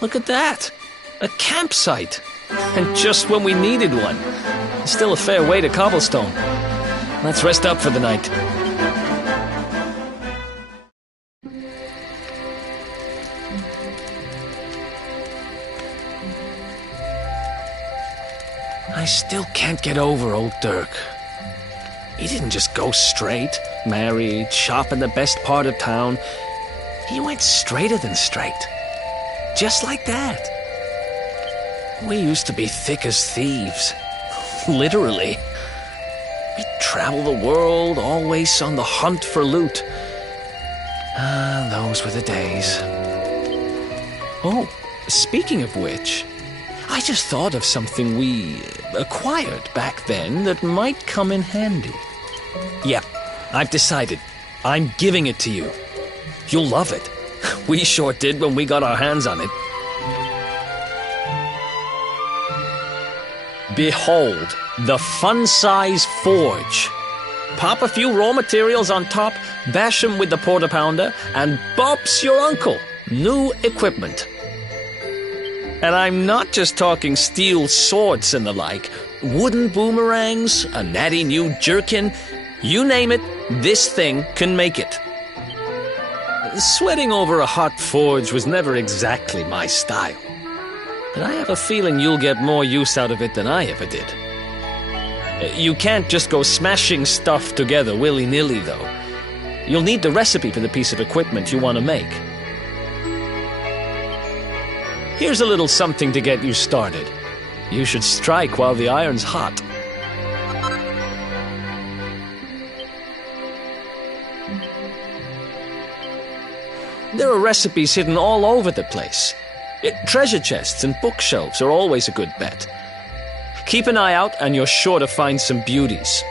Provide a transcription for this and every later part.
Look at that! A campsite! And just when we needed one. Still a fair way to Cobblestone. Let's rest up for the night. I still can't get over old Dirk. He didn't just go straight, married, shop in the best part of town. He went straighter than straight. Just like that. We used to be thick as thieves. Literally. We'd travel the world, always on the hunt for loot. Ah, those were the days. Oh, speaking of which, I just thought of something we acquired back then that might come in handy. Yeah, I've decided. I'm giving it to you. You'll love it. We sure did when we got our hands on it. Behold, the fun-size forge. Pop a few raw materials on top, bash 'em with the Porta Pounder, and bop's your uncle. New equipment. And I'm not just talking steel swords and the like. Wooden boomerangs, a natty new jerkin. You name it, this thing can make it. Sweating over a hot forge was never exactly my style. But I have a feeling you'll get more use out of it than I ever did. You can't just go smashing stuff together willy-nilly, though. You'll need the recipe for the piece of equipment you want to make. Here's a little something to get you started. You should strike while the iron's hot. There are recipes hidden all over the place. Treasure chests and bookshelves are always a good bet. Keep an eye out and you're sure to find some beauties.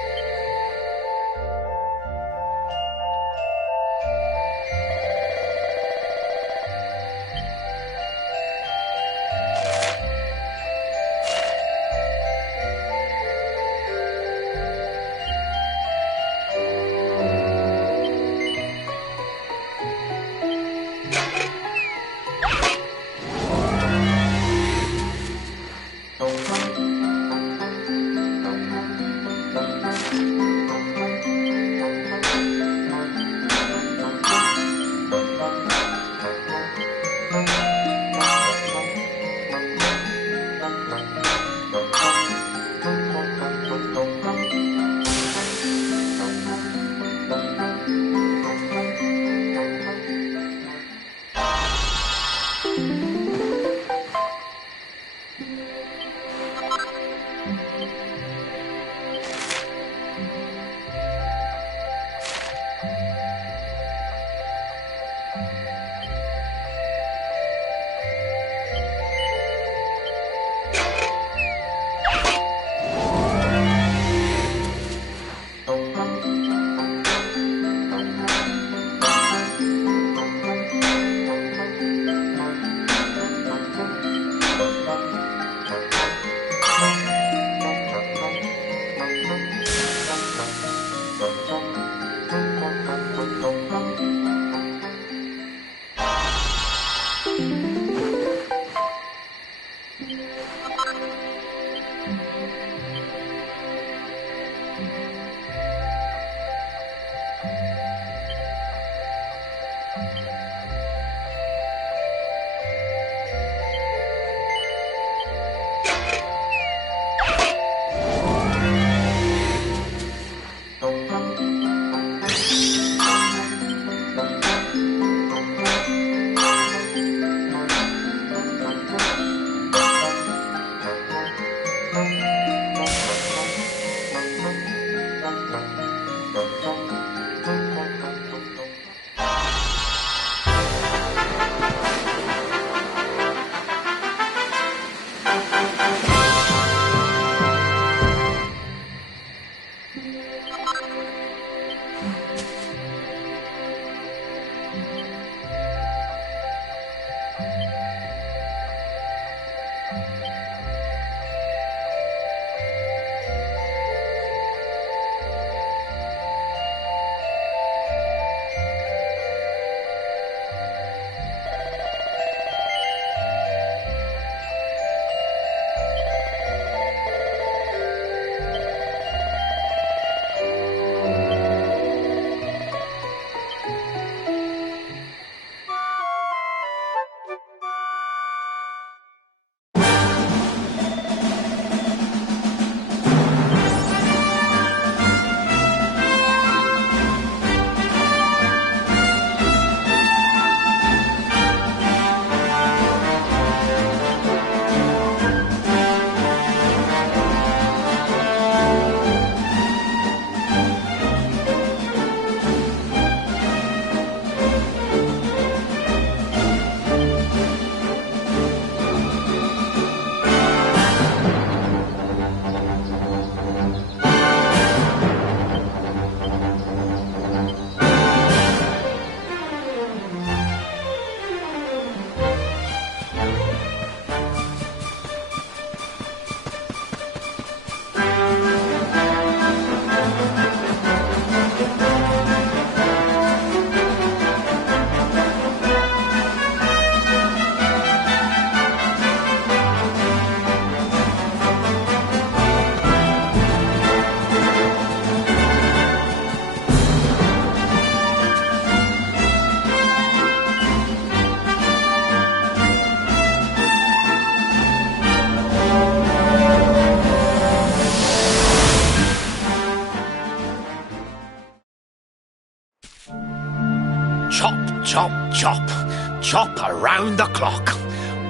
Chop, chop, chop around the clock.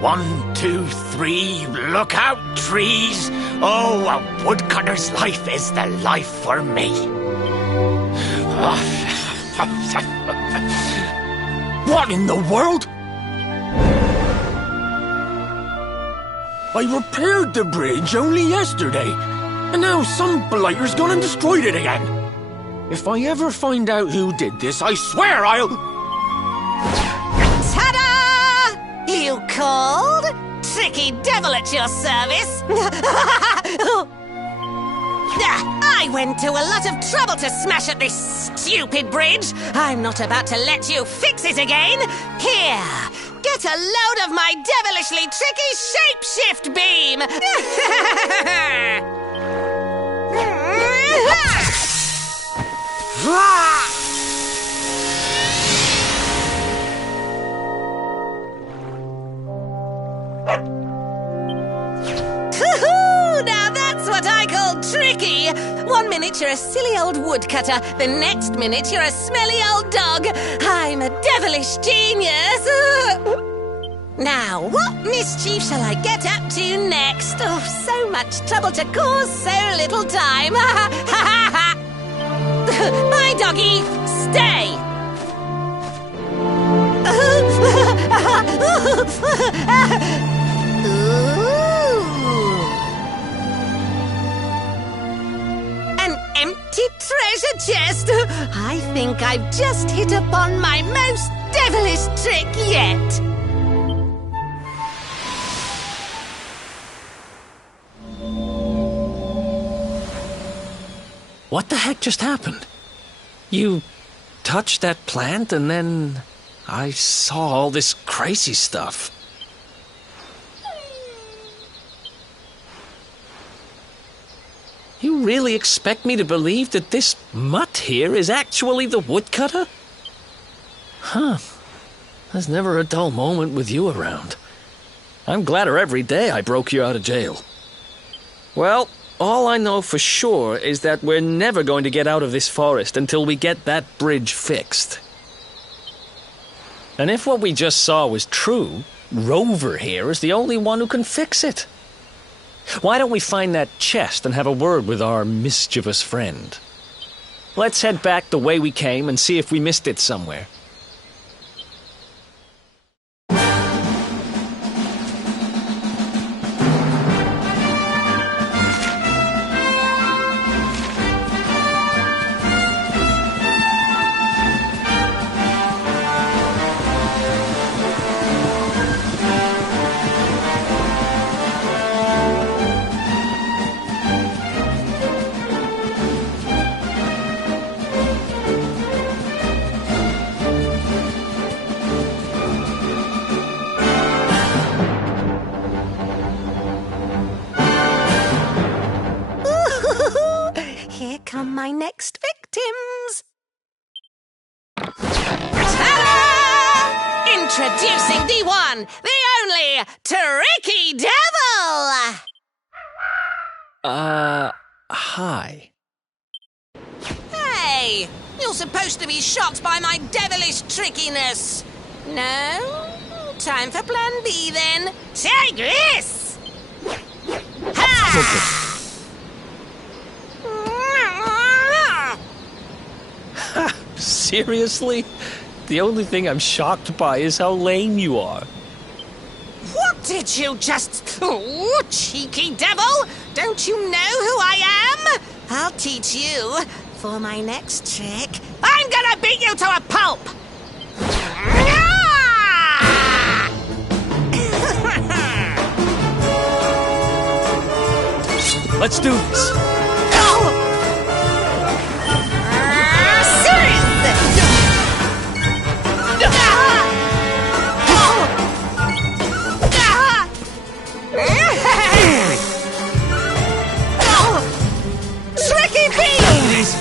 1, 2, 3, look out, trees. Oh, a woodcutter's life is the life for me. What in the world? I repaired the bridge only yesterday, and now some blighter's gone and destroyed it again. If I ever find out who did this, I swear I'll... Ta-da! You called? Tricky devil at your service. I went to a lot of trouble to smash at this stupid bridge. I'm not about to let you fix it again. Here, get a load of my devilishly tricky shapeshift beam. Now that's what I call tricky. 1 minute you're a silly old woodcutter, the next minute you're a smelly old dog. I'm a devilish genius. Now, what mischief shall I get up to next? Oh, so much trouble to cause so little time. Bye, doggy. Stay. An empty treasure chest. I think I've just hit upon my most devilish trick yet. What the heck just happened? You touched that plant and then I saw all this crazy stuff. You really expect me to believe that this mutt here is actually the woodcutter? Huh. There's never a dull moment with you around. I'm gladder every day I broke you out of jail. Well, all I know for sure is that we're never going to get out of this forest until we get that bridge fixed. And if what we just saw was true, Rover here is the only one who can fix it. Why don't we find that chest and have a word with our mischievous friend? Let's head back the way we came and see if we missed it somewhere. Here come my next victims. Ta-da! Introducing the one, the only, Tricky Devil! Hi. Hey, you're supposed to be shocked by my devilish trickiness. No? Time for plan B then. Take this! Ha! Seriously? The only thing I'm shocked by is how lame you are. What did you just... Oh, cheeky devil! Don't you know who I am? I'll teach you. For my next trick, I'm gonna beat you to a pulp! Let's do this. Tricky beans!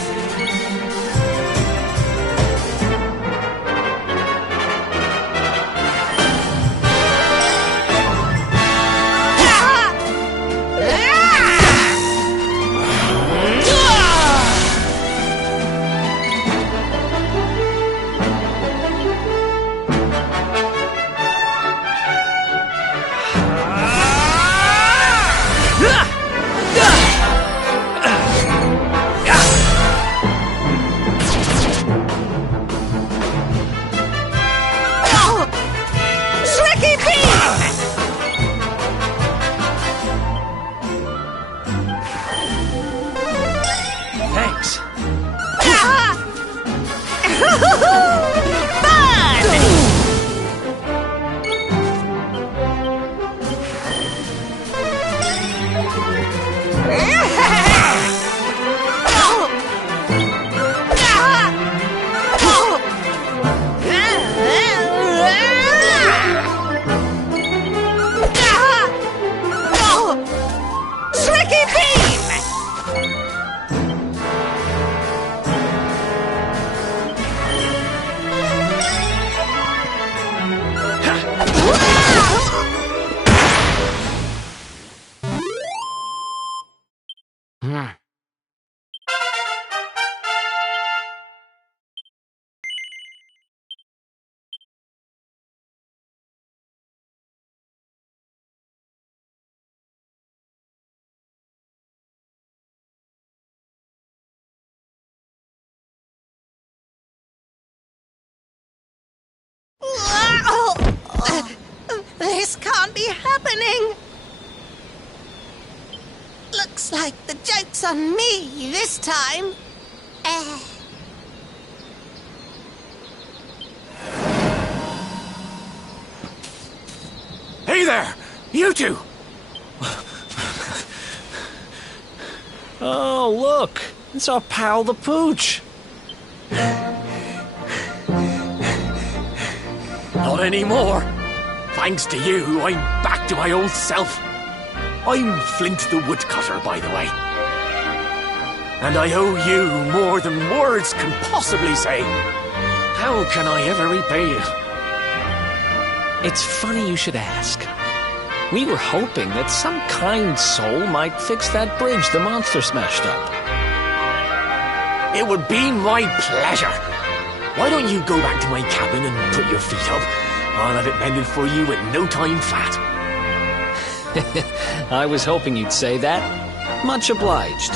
can't be happening. Looks like the joke's on me this time. Hey there! You two! Oh, look! It's our pal the Pooch. Not anymore. Thanks to you, I'm back to my old self. I'm Flint the Woodcutter, by the way. And I owe you more than words can possibly say. How can I ever repay you? It's funny you should ask. We were hoping that some kind soul might fix that bridge the monster smashed up. It would be my pleasure. Why don't you go back to my cabin and put your feet up? I'll have it mended for you in no time flat. I was hoping you'd say that. Much obliged.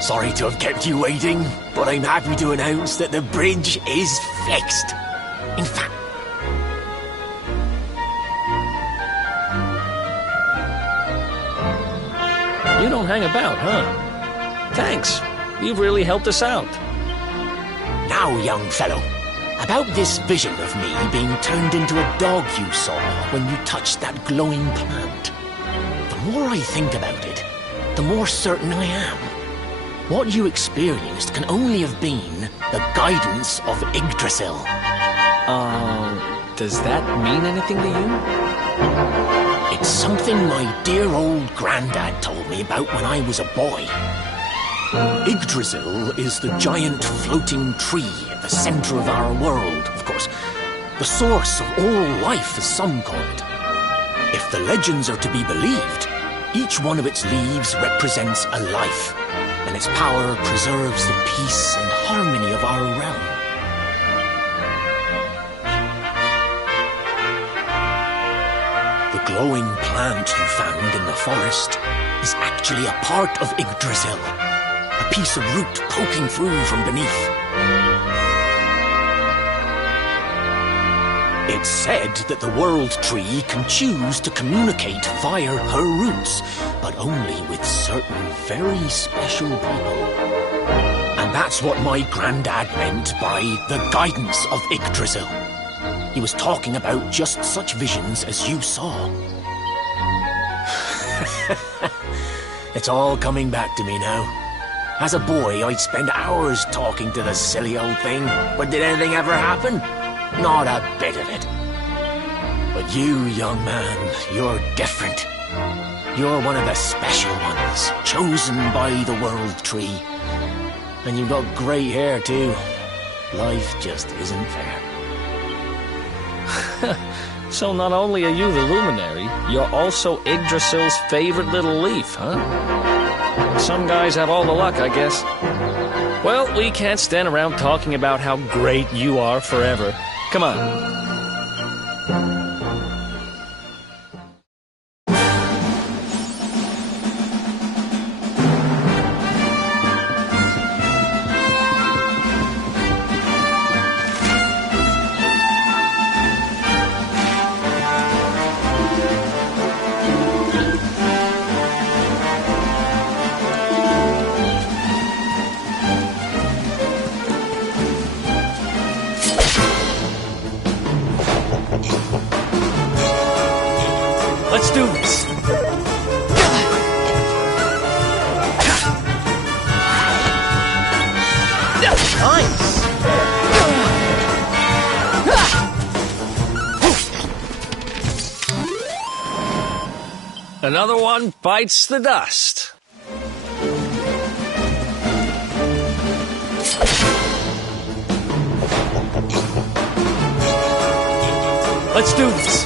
Sorry to have kept you waiting, but I'm happy to announce that the bridge is fixed. In fact, You don't hang about, huh? Thanks. You've really helped us out. now, young fellow, about this vision of me being turned into a dog you saw when you touched that glowing plant. The more I think about it, the more certain I am. What you experienced can only have been the guidance of Yggdrasil. Does that mean anything to you? It's something my dear old granddad told me about when I was a boy. Yggdrasil is the giant floating tree at the center of our world, of course. The source of all life, as some call it. If the legends are to be believed, each one of its leaves represents a life, and its power preserves the peace and harmony of our realm. The glowing plant you found in the forest is actually a part of Yggdrasil, a piece of root poking through from beneath. It's said that the World Tree can choose to communicate via her roots, but only with certain very special people. And that's what my granddad meant by the guidance of Yggdrasil. He was talking about just such visions as you saw. It's all coming back to me now. As a boy, I'd spend hours talking to the silly old thing, but did anything ever happen? Not a bit of it. But you, young man, you're different. You're one of the special ones, chosen by the World Tree. And you've got great hair, too. Life just isn't fair. So not only are you the luminary, you're also Yggdrasil's favorite little leaf, huh? Some guys have all the luck, I guess. Well, we can't stand around talking about how great you are forever. Come on. Let's do this. Nice. Another one bites the dust. Let's do this.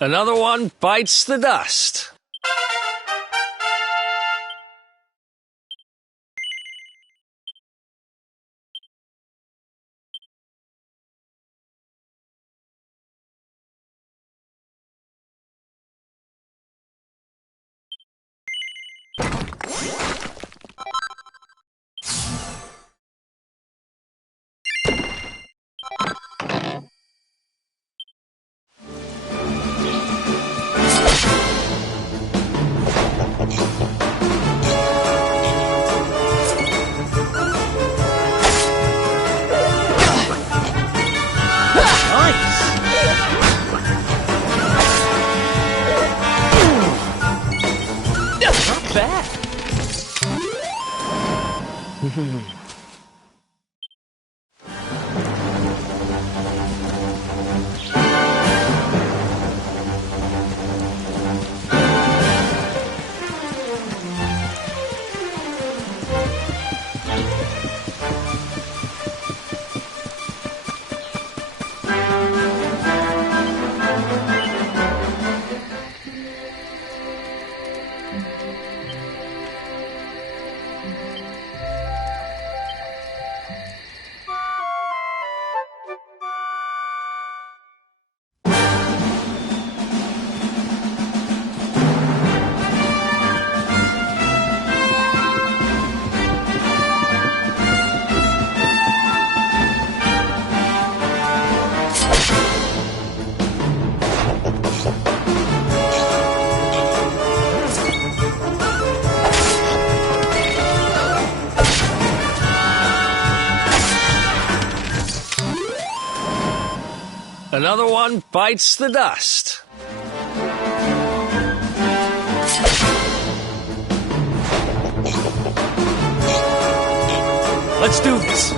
Another one bites the dust. Another one bites the dust. Let's do this.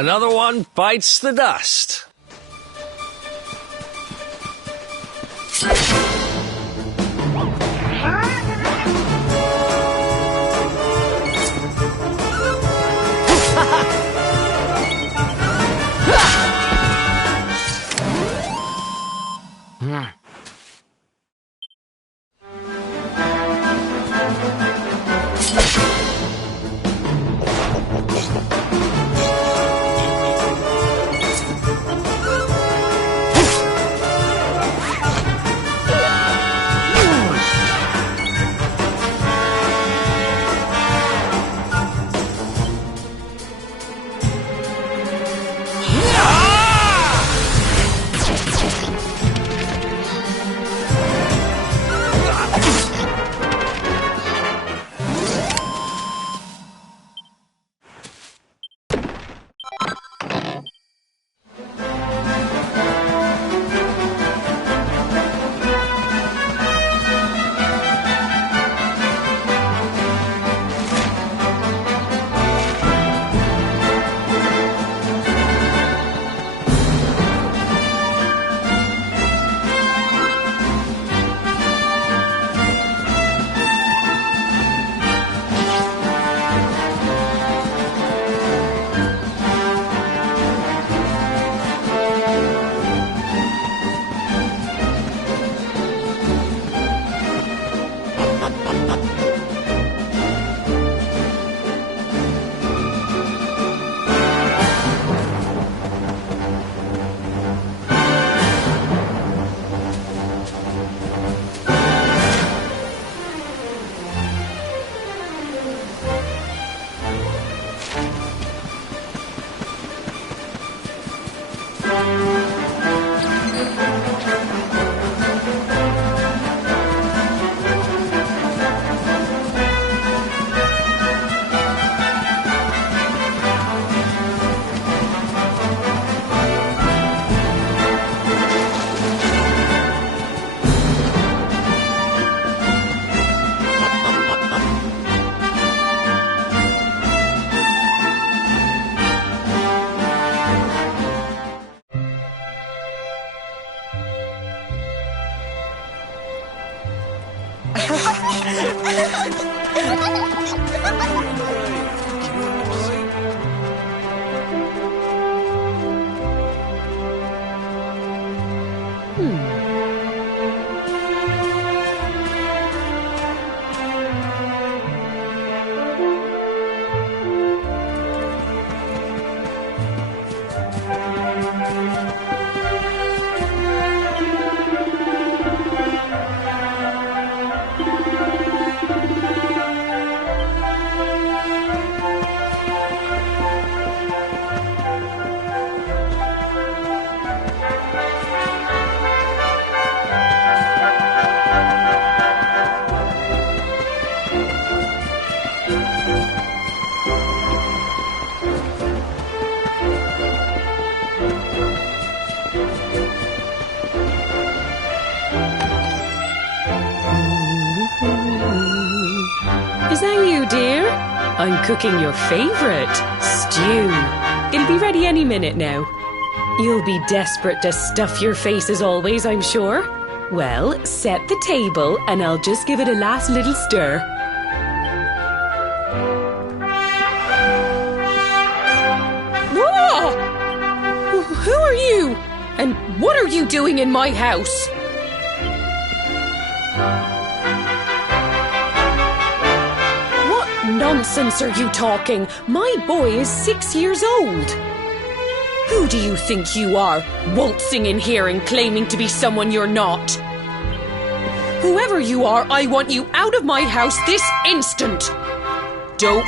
Another one bites the dust. Is that you, dear? I'm cooking your favourite, stew. It'll be ready any minute now. You'll be desperate to stuff your face as always, I'm sure. Well, set the table and I'll just give it a last little stir. Whoa! Who are you? And what are you doing in my house? Nonsense are you talking? My boy is 6 years old. Who do you think you are, waltzing in here and claiming to be someone you're not? Whoever you are, I want you out of my house this instant. Don't...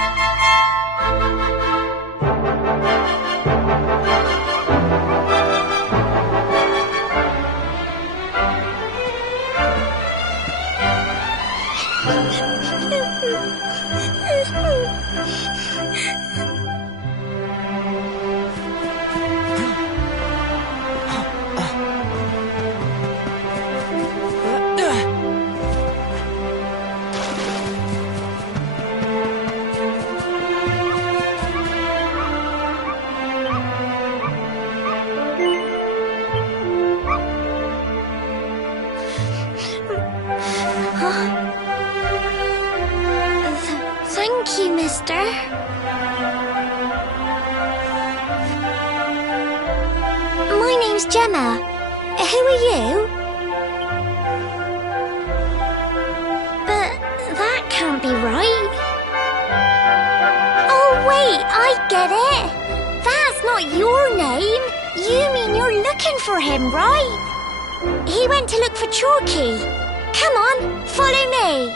Thank you, mister. My name's Gemma. Who are you? But that can't be right. Oh, wait, I get it. That's not your name. You mean you're looking for him, right? He went to look for Chalky. Come on, follow me.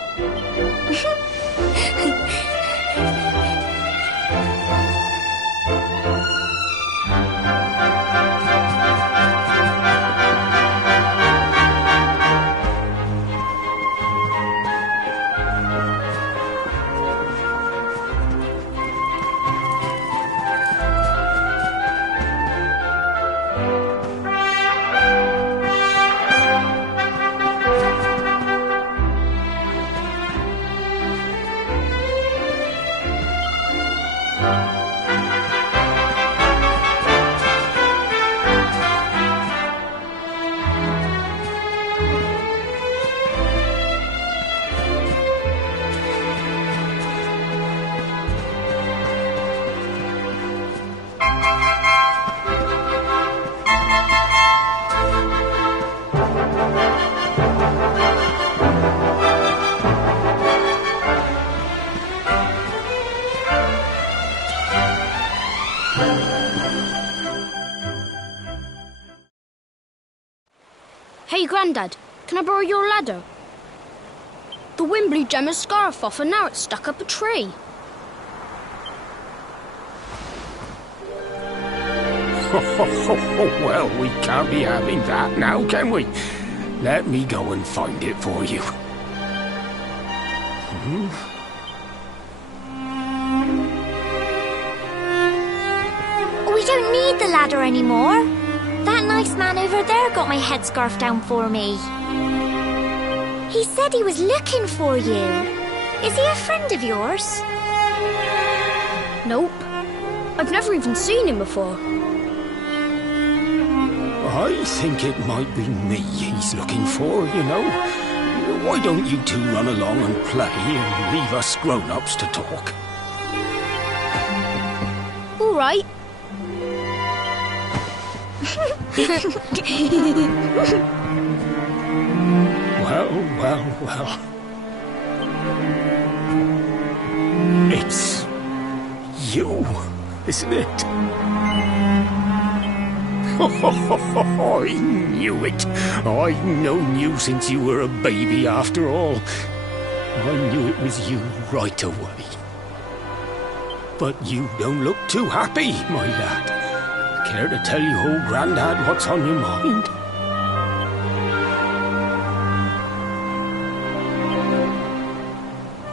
Hey, Grandad, can I borrow your ladder? The wind blew Gemma's scarf off and now it's stuck up a tree. Well, we can't be having that now, can we? Let me go and find it for you. We don't need the ladder anymore. That nice man over there got my headscarf down for me. He said he was looking for you. Is he a friend of yours? Nope. I've never even seen him before. I think it might be me he's looking for, you know. Why don't you two run along and play and leave us grown-ups to talk? All right. Well. It's you, isn't it? I knew it. I've known you since you were a baby after all. I knew it was you right away. But you don't look too happy, my lad. Care to tell your old Grandad what's on your mind?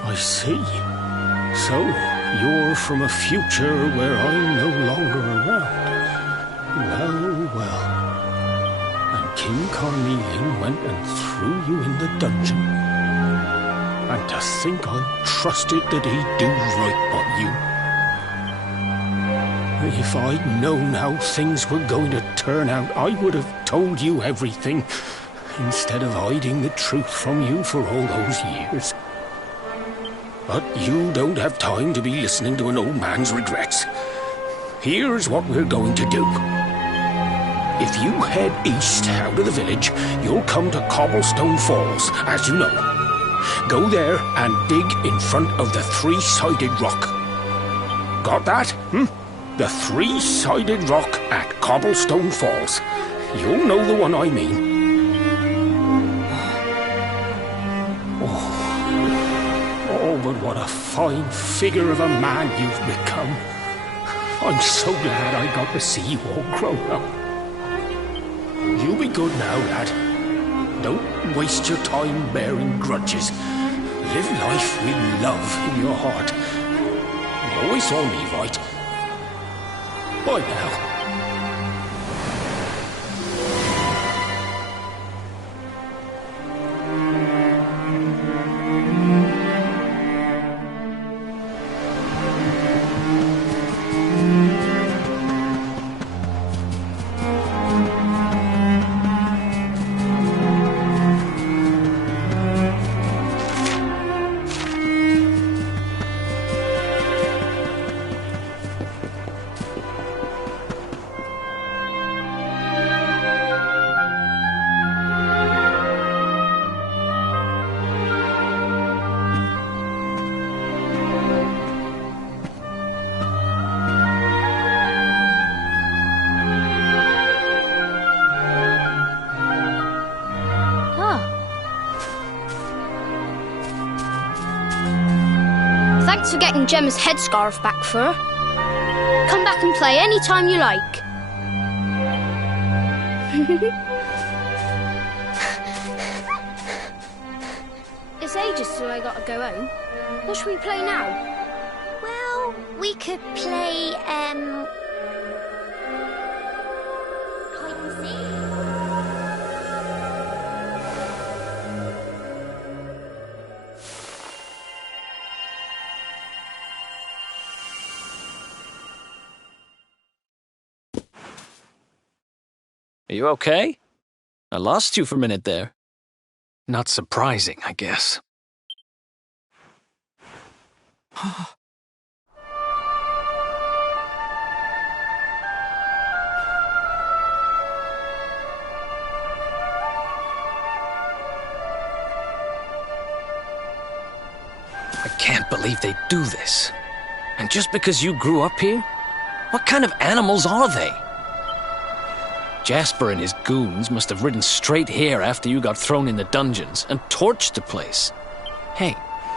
I see. So, you're from a future where I'm no longer around. Well. And King Carnelian went and threw you in the dungeon. And to think I trusted that he'd do right by you. If I'd known how things were going to turn out, I would have told you everything, instead of hiding the truth from you for all those years. But you don't have time to be listening to an old man's regrets. Here's what we're going to do. If you head east out of the village, you'll come to Cobblestone Falls, as you know. Go there and dig in front of the three-sided rock. Got that? The three-sided rock at Cobblestone Falls. You'll know the one I mean. Oh, but what a fine figure of a man you've become. I'm so glad I got to see you all grown up. You be good now, lad. Don't waste your time bearing grudges. Live life with love in your heart. You always saw me right. Bye now. Thanks for getting Gemma's headscarf back for her. Come back and play any time you like. It's ages till I gotta go home. What should we play now? Well, we could play, hide and seek. Are you okay? I lost you for a minute there. Not surprising, I guess. I can't believe they do this. And just because you grew up here? What kind of animals are they? Jasper and his goons must have ridden straight here after you got thrown in the dungeons and torched the place. Hey,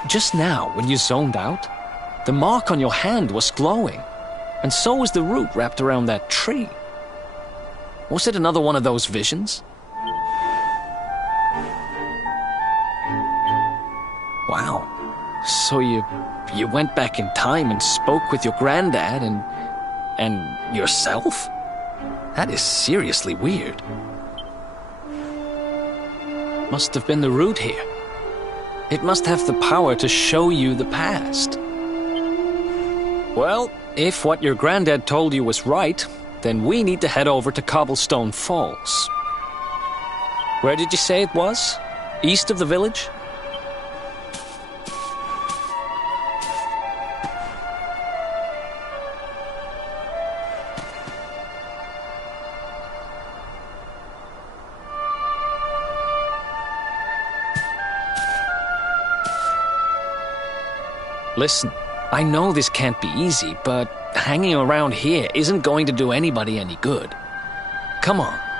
just now, when you zoned out, the mark on your hand was glowing, and so was the root wrapped around that tree. Was it another one of those visions? Wow. So you went back in time and spoke with your granddad and yourself? That is seriously weird. Must have been the root here. It must have the power to show you the past. Well, if what your granddad told you was right, then we need to head over to Cobblestone Falls. Where did you say it was? east of the village? Listen, I know this can't be easy, but hanging around here isn't going to do anybody any good. Come on.